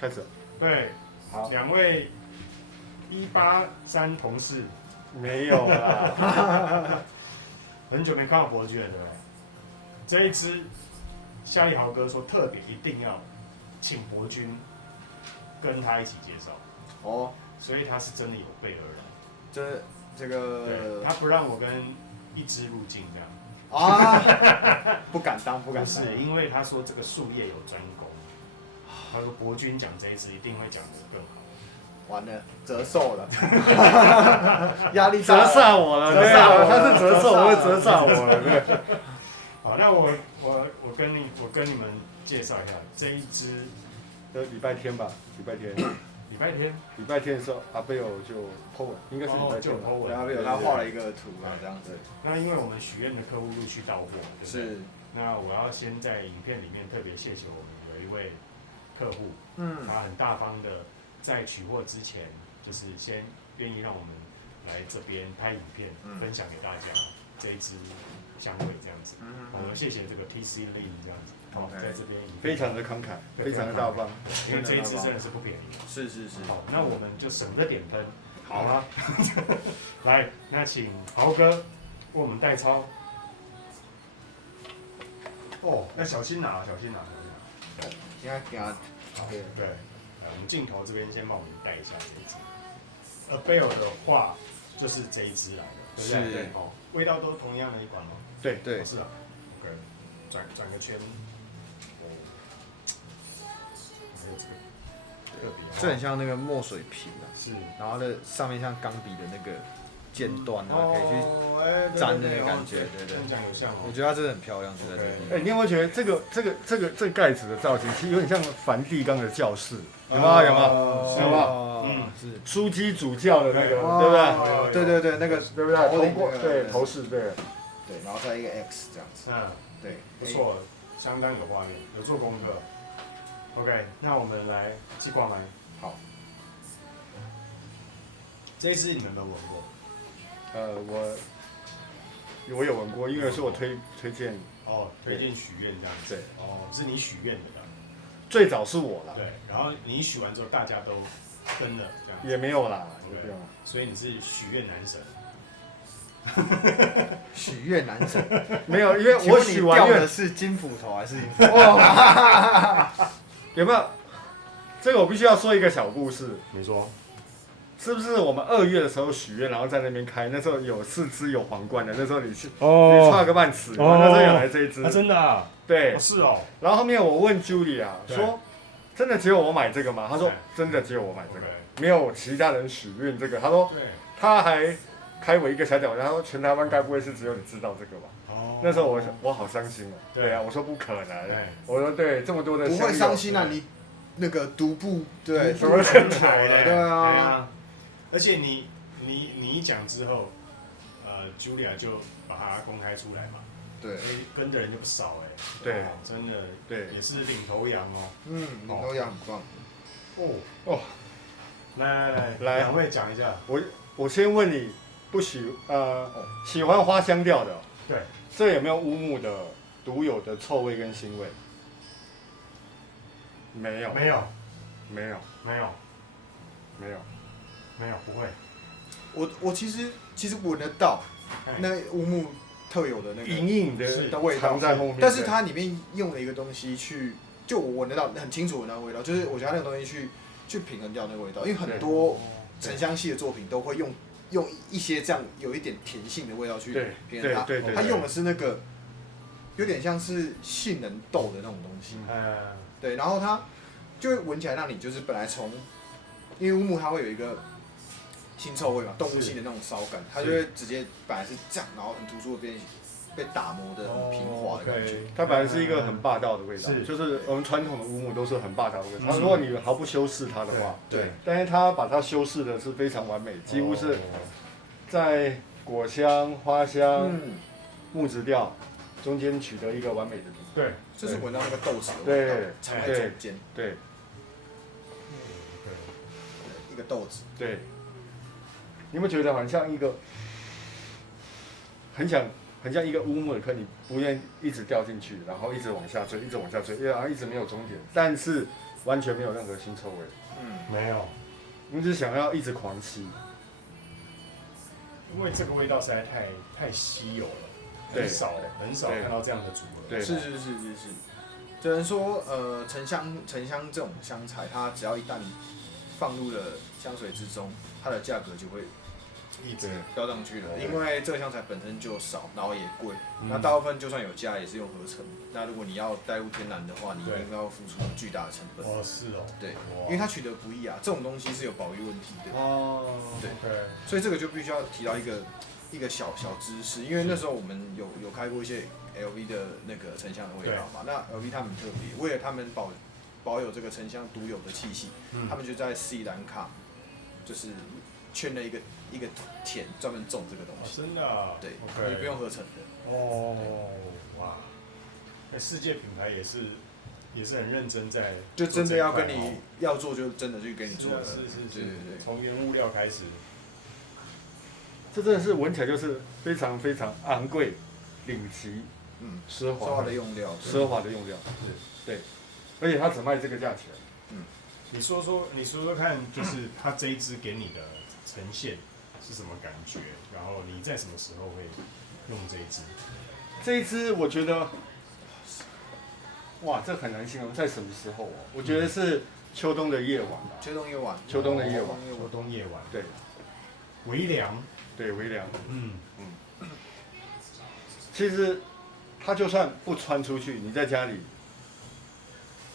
开始。对，好， 2位183同事，没有啦。很久没看到伯爵了，对不对？这一支夏利豪哥说特别一定要请伯君跟他一起介绍，哦，所以他是真的有备而来。这对，个他不让我跟一支入境这样。啊，不敢当，不敢当。不是，因为他说这个术业有专攻，他说伯君讲这一支一定会讲得更好。完了，折寿了，压力折大了煞我了，对啊，折煞我了他是折寿，我是折煞我了，对。好，那我跟你们介绍一下这一支礼拜天吧，礼拜天，礼拜天的时候，阿贝欧就 po 文，应该是礼拜天吧。就po 文然后有他画了一个图啊，这样子。那因为我们许愿的客户陆续到货，对不对？是，那我要先在影片里面特别谢谢我们有一位客户，他很大方的在取货之前，就是先愿意让我们来这边拍影片，分享给大家这一支香味这样子。谢谢这个 TC Lin 这样子，在这边非常的慷慨，非常的大方，因为这一支真的是不便宜。是。好，那我们就省着点喷，好吗？来，那请豪哥为我们代操。哦，要小心拿，小心拿。应该给他好，对，我们镜头这边先帮我们带一下这一支。Abel 的话就是这一支来的，对不对？是哦，味道都同样的一款吗？对，是啊。OK， 转个圈。哦，还有这个特别。这很像那个墨水瓶啊，是。然后的上面像钢笔的那个尖端啊，可以去去沾的感觉，对。这样有像哦。我觉得它真的很漂亮，就在这里。哎，你有没有觉得这个盖子的造型，其实有点像梵蒂冈的教室，有没有？有没有？是枢机主教的那个，对不对？对，那个对不对？头饰，对。对，然后再一个 X 这样子。对，不错，相当有画面，有做功课。OK， 那我们来寄挂麦。好，这一支你们都闻过？我有闻过，因为是我推荐。哦，推荐许愿这样子。对。哦，是你许愿的。最早是我啦。对，然后你许完之后，大家都跟了这样。也没有啦，对。所以你是许愿男神。许愿男神没有，因为我许完愿的是金斧头还是银斧？有没有？这个我必须要说一个小故事。你说，是不是我们2月的时候许愿，然后在那边开？那时候有4支有皇冠的，那时候你差个半尺，那时候有来这一支。真的啊？对，是哦。然后后面我问 Julia 说，真的只有我买这个吗？他说真的只有我买这个，没有其他人许愿这个。他说他还开我一个小奖，然后全台湾该不会是只有你知道这个吧？那时候我好伤心哦。对啊，我说不可能。我说对，这么多的不会伤心啊，你那个独步对什么成才的，对啊。而且你一讲之后，Julia 就把它公开出来嘛。对。跟的人就不少哎。对。真的。对。也是领头羊哦。领头羊很棒。来，两位讲一下。我先问你。喜欢花香调的，对，这有没有乌木的独有的臭味跟腥味？没有，不会。我其实闻得到那乌木特有的那个隐隐的味道藏在后面，但是它里面用了一个东西去，就我闻得到很清楚闻到味道，就是我觉得它那个东西去平衡掉那个味道，因为很多沉香系的作品都会用一些这样有一点甜性的味道去平衡它，它用的是那个有点像是杏仁豆的那种东西，对，然后它就会闻起来让你就是本来因为乌木它会有一个腥臭味嘛，动物性的那种骚感，它就会直接本来是这样，然后很突出的被打磨的很平滑的感觉。它本来是一个很霸道的味道，就是我们传统的乌木都是很霸道的味道。如果你毫不修饰它的话，对，但是它把它修饰的是非常完美，几乎是在果香、花香、木质调中间取得一个完美的平衡。对，就是闻到那个豆子的味道，藏在中间。对，一个豆子。对，你有没有觉得很像一个很像一个乌木的坑，你不愿意一直掉进去，然后一直往下坠，然后一直没有终点。但是完全没有任何腥臭味。没有。你只想要一直狂吸，因为这个味道实在太稀有了，很少看到这样的组合。是。只能说，沉香这种香材，它只要一旦放入了香水之中，它的价格就会一直飙上去了。因为这个香材本身就少，然后也贵，那大部分就算有加也是用合成。那如果你要带入天然的话，你一定要付出巨大的成本。哦，是哦。对，因为它取得不易啊，这种东西是有保育问题的。哦。对。所以这个就必须要提到一个小知识，因为那时候我们有开过一些 LV 的那个沉香的味道嘛，那 LV 他们特别为了他们保有这个沉香独有的气息，他们就在斯里兰卡就是圈了一个田专门种这个东西。真的啊？对，你不用合成的。哦，哇，那世界品牌也是很认真在，就真的要跟你要做，就真的去给你做。是，对，从原物料开始。这真的是闻起来就是非常非常昂贵、顶级、奢华的用料，对，而且它只卖这个价钱。你说说看，就是它这一支给你的呈现是什么感觉？然后你在什么时候会用这一支？这一支我觉得，哇，这很难形容，在什么时候哦？我觉得是秋冬的夜晚吧。秋冬夜晚。对。微凉。对，微凉。其实，它就算不穿出去，你在家里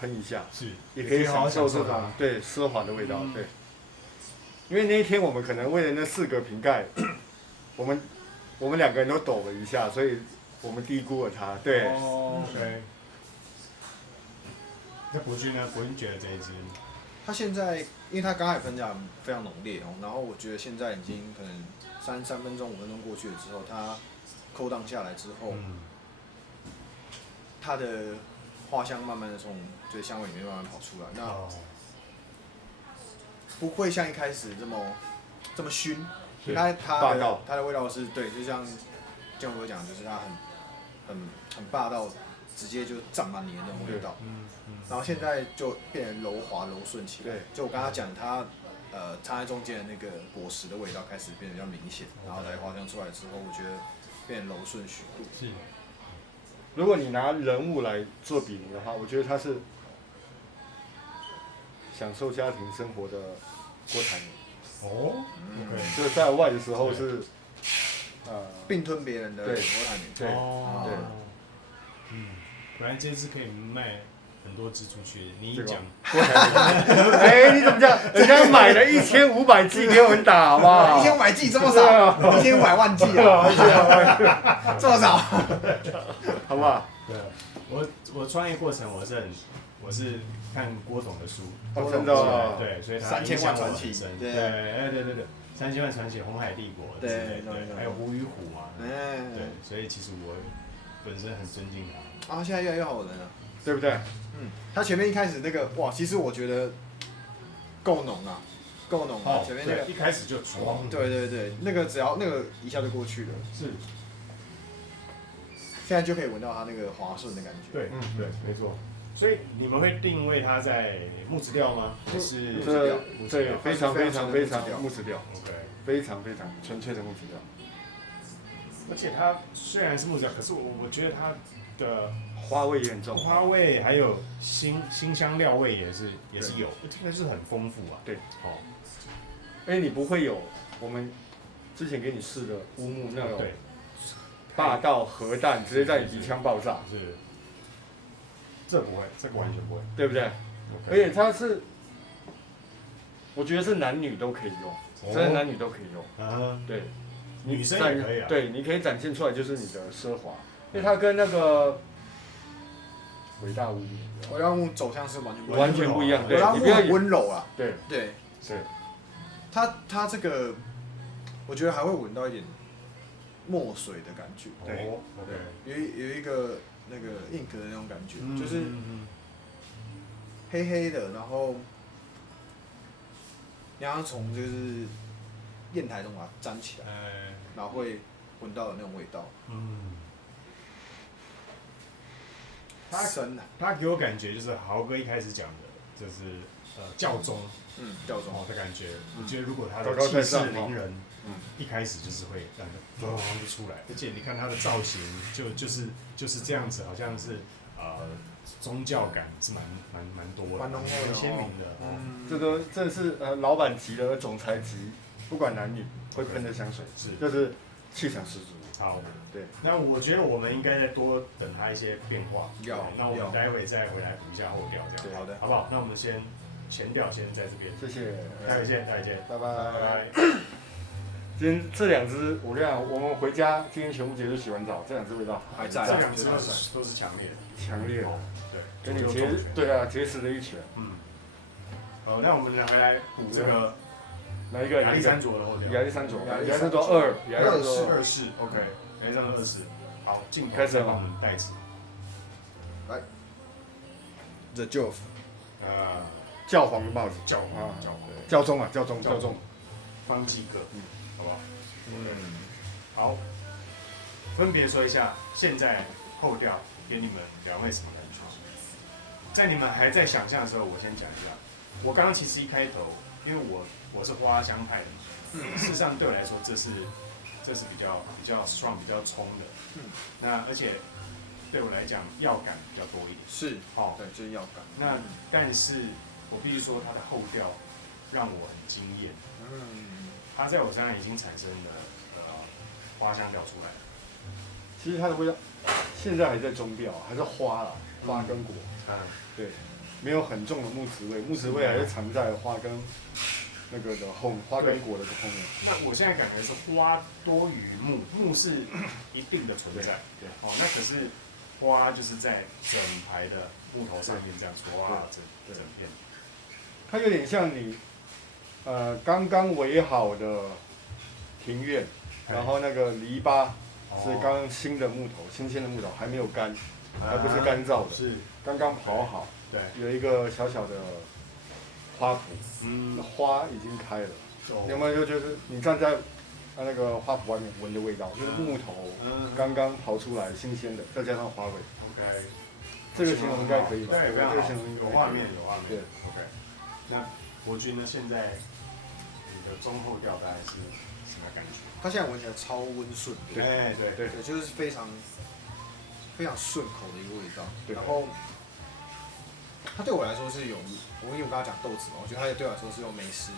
喷一下，也可以享受这种对奢华的味道。对。因为那一天我们可能为了那4个瓶盖，我们2个人都抖了一下，所以我们低估了它。对。OK。那博君呢？博君觉得这一支？它现在，因为它刚才喷起来非常浓烈哦，然后我觉得现在已经可能3分钟5分钟过去了之后，它扣档下来之后，它的花香慢慢的从就是香味里面慢慢跑出来，那不会像一开始这么熏，它的味道是对，就像建哥讲，就是它很霸道，直接就占满你的那种味道。然后现在就变得柔滑柔顺起来。就我刚刚讲，它插在中间的那个果实的味道开始变得比较明显，然后来花香出来之后，我觉得变得柔顺许多。是。如果你拿人物来做比拟的话，我觉得他是享受家庭生活的郭台铭。哦。就是在外的时候是并吞别人的郭台铭。对。果然这支可以卖很多支出去。你一讲，你怎么讲？人家买了1500剂给我们打，好不好？1500剂这么少，1500万剂啊，这么少，好不好？对，我创业过程我是看郭董的书，真的，对，所以他3000万传奇，对，3000万传奇、红海帝国之类的，还有胡与虎嘛，对，所以其实我本身很尊敬他。现在越来越好人了。对不对？他前面一开始那个哇，其实我觉得够浓啊，前面那个一开始就冲。对，那个只要那个一下就过去了。是。现在就可以闻到它那个滑顺的感觉。对，没错。所以你们会定位它在木质调吗？还是木质调？对，非常木质调。OK。非常纯粹的木质调。而且它虽然是木质调，可是我觉得它的花味也很重，花味还有辛香料味也是有，真的是很丰富啊。对，因为你不会有我们之前给你试的乌木那种霸道核弹直接在你鼻腔爆炸。是，这不会，这个完全不会，对不对？而且它是，我觉得是男女都可以用，真的男女都可以用。对，女生也可以啊。对，你可以展现出来就是你的奢华。因为它跟那个伟大无比走向是完全不一样。伟大无比很温柔啊。对。它这个，我觉得还会闻到一点墨水的感觉。对。有一个那个 ink 的那种感觉，就是黑黑的，然后你要从就是砚台中把它粘起来，然后会闻到的那种味道。他给我感觉就是豪哥一开始讲的就是教宗，教宗的感觉。我觉得如果他的高高在气势上凌人，一开始就是会让人咚就出来，而且你看他的造型就是这样子，好像是宗教感是蛮多的，蛮浓厚的，鲜明的。这是老板级的总裁级，不管男女会喷的香水，就是气场十足。好，对。那我觉得我们应该再多等他一些变化。那我们待会再回来补一下后调，这样。好的，好不好？那我们先前调先在这边。谢谢，待会见，拜拜。拜拜。今天这2支，我跟你讲，我们回家今天全部结束洗完澡，这2支味道还在，这2支都是强烈的，对，跟你结实的一拳。好，那我们回来补这个哪一个？亚历山卓的后调。亚历山卓2，亚历山卓2世 ，OK， 亚历山卓2世。好，进开始帮我们带词。来 ，The Jove， 教皇的帽子，教宗，方济各，好不好？好，分别说一下现在后调给你们2位什么感觉？在你们还在想象的时候，我先讲一下。我刚刚其实一开头，因为我是花香派的嘛，事实上对我来说这是比较 strong 比较冲的，那而且对我来讲药感比较多一点。是，对，就是药感。那但是我必须说它的后调让我很惊艳。它在我身上已经产生了花香调出来了。其实它的味道现在还在中调，还是花啦，花跟果。对，没有很重的木质味，木质味还是藏在花跟那个的花跟果的后面。那我现在感觉是花多于木，木是一定的存在。对，那可是花就是在整排的木头上面这样唰整片。它有点像你刚刚围好的庭院，然后那个篱笆是刚刚新的木头，新鲜的木头还没有干，还不是干燥的，是刚刚刨好。对，有一个小小的花圃，那花已经开了。有没有就是你站在那个花圃外面闻的味道，就是木头刚刚刨出来新鲜的，再加上花味。OK， 这个形容应该可以吧？对，这个形容有画面。对 ，OK。那国军呢？现在你的中后调大概是什么感觉？它现在闻起来超温顺的，对，就是非常顺口的一个味道。然后它对我来说是有，因为我刚刚讲豆子嘛，我觉得它对我来说是有美食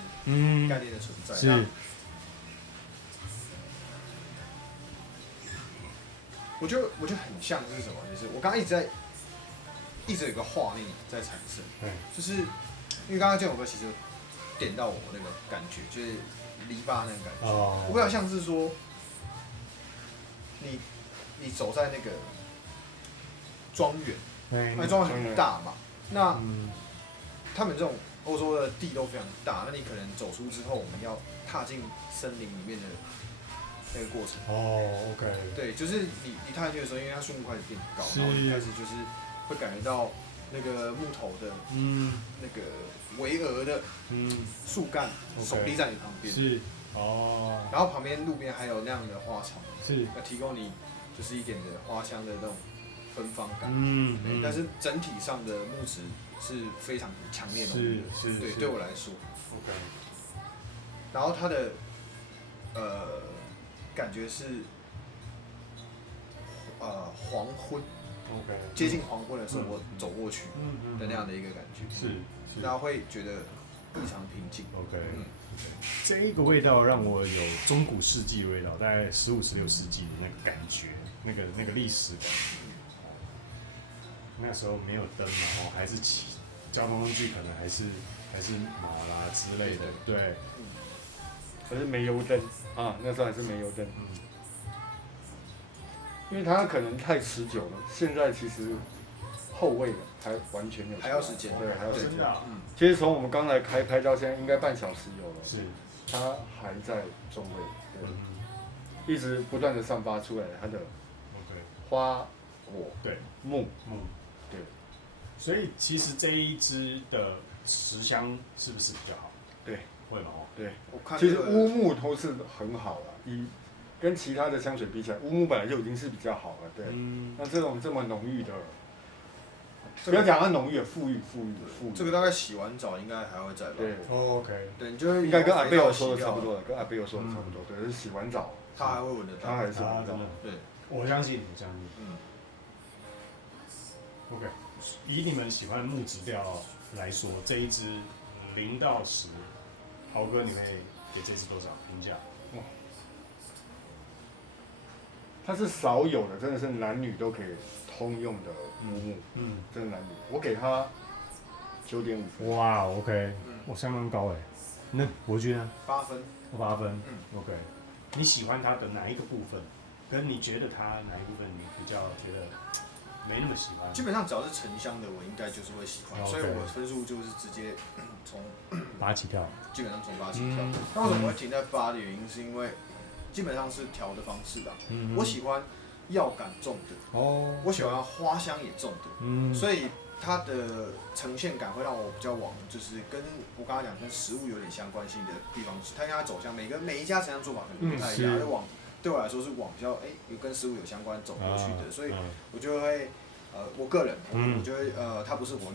概念的存在。是。我觉得很像是什么？就是我刚刚一直有一个画面在产生，就是因为刚刚这首歌其实点到我那个感觉，就是篱笆那个感觉。我比较像是说，你走在那个庄园，那庄园很大嘛，那他们这种欧洲的地都非常大，那你可能走出之后，我们要踏进森林里面的那个过程。OK。对，就是你踏进去的时候，因为它树木开始变高，然后你开始就是会感觉到那个木头的，那个巍峨的，树干耸立在你旁边。是。然后旁边路边还有那样的花草，要提供你就是一点的花香的那种芬芳感。但是整体上的木质是非常强烈的。对我来说。OK。然后它的感觉是黄昏，接近黄昏的时候我走过去的那样的一个感觉，大家会觉得异常平静。OK，这一个味道让我有中古世纪的味道，大概15、16世纪的那个感觉，那个历史感。那时候没有灯嘛，还是交通工具可能还是马啦之类的，对。可是煤油灯啊，那时候还是煤油灯。因为它可能太持久了，现在其实后味了还完全有。还要时间。对，还要时间。其实从我们刚才拍到现在，应该半小时有了。是。它还在中味，对，一直不断的散发出来它的花果木，对。所以其实这一支的10香是不是比较好？对。会吗？对，其实乌木都是很好了，跟其他的香水比起来，乌木本来就已经是比较好了，对。那这种这么浓郁的，不要讲它浓郁，富裕。这个大概洗完澡应该还会再吧。对，OK，对，你就会应该跟阿贝尔说的差不多了，跟阿贝尔说的差不多。对，是洗完澡，他还会闻得到，他还是闻得到。对，我相信。OK， 以你们喜欢木质调来说，这一支0到10，豪哥你会给这支多少评价？它是少有的，真的是男女都可以通用的木，真的男女，我给它9.5分。哇 ，OK， 我相当高哎。那伯君呢？8分。8分，OK。你喜欢它的哪一个部分？跟你觉得它哪一部分你比较觉得没那么喜欢？基本上只要是沉香的，我应该就是会喜欢，所以我分数就是直接从8起跳，基本上从8起跳。那为什么会停在8的原因，是因为基本上是调的方式啦。我喜欢药感重的，我喜欢花香也重的，所以它的呈现感会让我比较往，就是跟我刚刚讲跟食物有点相关性的地方，它应该走向每一家沉香做法可能不太一样，就往对我来说是往比较有跟食物有相关走过去的，所以我就会我个人我觉得它不是我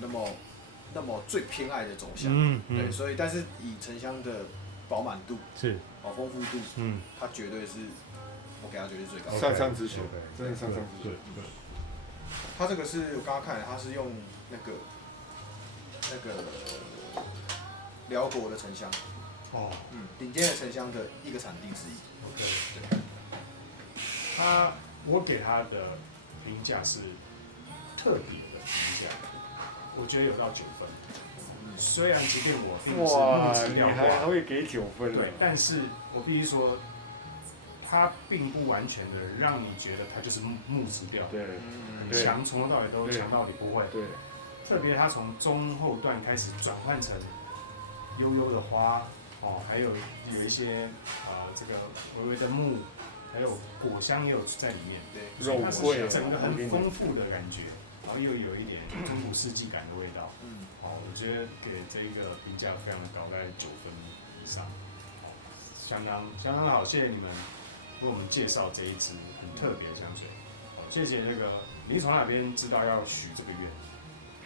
那么最偏爱的走向，对，所以但是以沉香的饱满度是丰富度，它绝对是我给它绝对最高的，上之选，真的上之选。它这个是我刚刚看了，它是用那个辽国的沉香，顶尖的沉香的一个产地之一。OK， 对。我给他的评价是特别的评价，我觉得有到9分。虽然即便我并不是木质调挂，你还会给9分？对，但是我必须说，它并不完全的让你觉得它就是木质调，对，强从头到尾都强到底不会，对，特别它从中后段开始转换成悠悠的花，还有一些这个微微的木，还有果香也有在里面，对，肉桂，整个很丰富的感觉，然后又有一点中古世纪感的味道，我觉得给这个评价非常的高，大概9分以上，相当好，谢谢你们为我们介绍这一支很特别的香水，谢谢那个你从哪边知道要许这个愿？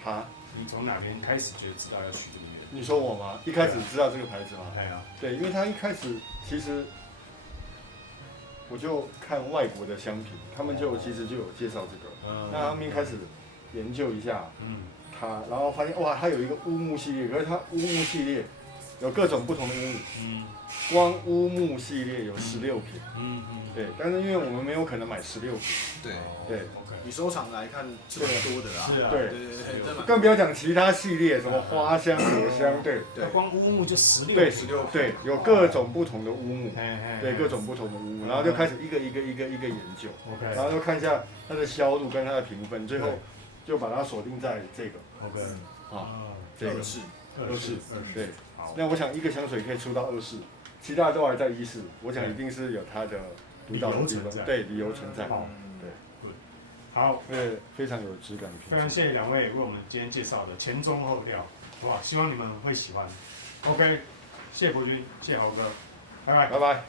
哈？你从哪边开始就知道要许这个愿？你说我吗？一开始知道这个牌子吗？对，因为他一开始其实我就看外国的香品，他们其实就有介绍这个，那他们一开始研究一下，然后发现哇，它有一个乌木系列，可是它乌木系列有各种不同的乌木，光乌木系列有16瓶，对，但是因为我们没有可能买16瓶，对，以收藏来看是蛮多的啦，对，更不要讲其他系列，什么花香、果香，对，光乌木就16瓶，对，有各种不同的乌木，对，各种不同的乌木，然后就开始一个研究，然后就看一下它的销路跟它的评分，最后就把它锁定在这个。这个2世，对。那我想一个香水可以出到2世，其他都还在1世，我想一定是有它的独到的地方，对，理由存在。对，好，非常有质感的。非常谢谢2位为我们今天介绍的前中后调，哇，希望你们会喜欢。OK， 谢谢伯君，谢谢豪哥，拜拜。